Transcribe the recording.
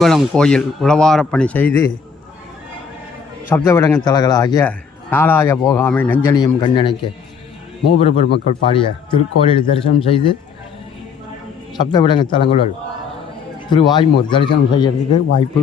குளம் கோயில் உளவாரப் பணி செய்து சப்தவிடங்க தலங்களாகிய நாளாய போகாமை நஞ்சனியும் கண்ணனைக்கு மூபெரு பெருமக்கள் பாடிய திருக்கோயிலில் தரிசனம் செய்து சப்தவிடங்க தலங்களுள் திருவாய்மூர் தரிசனம் செய்யறதுக்கு வாய்ப்பு.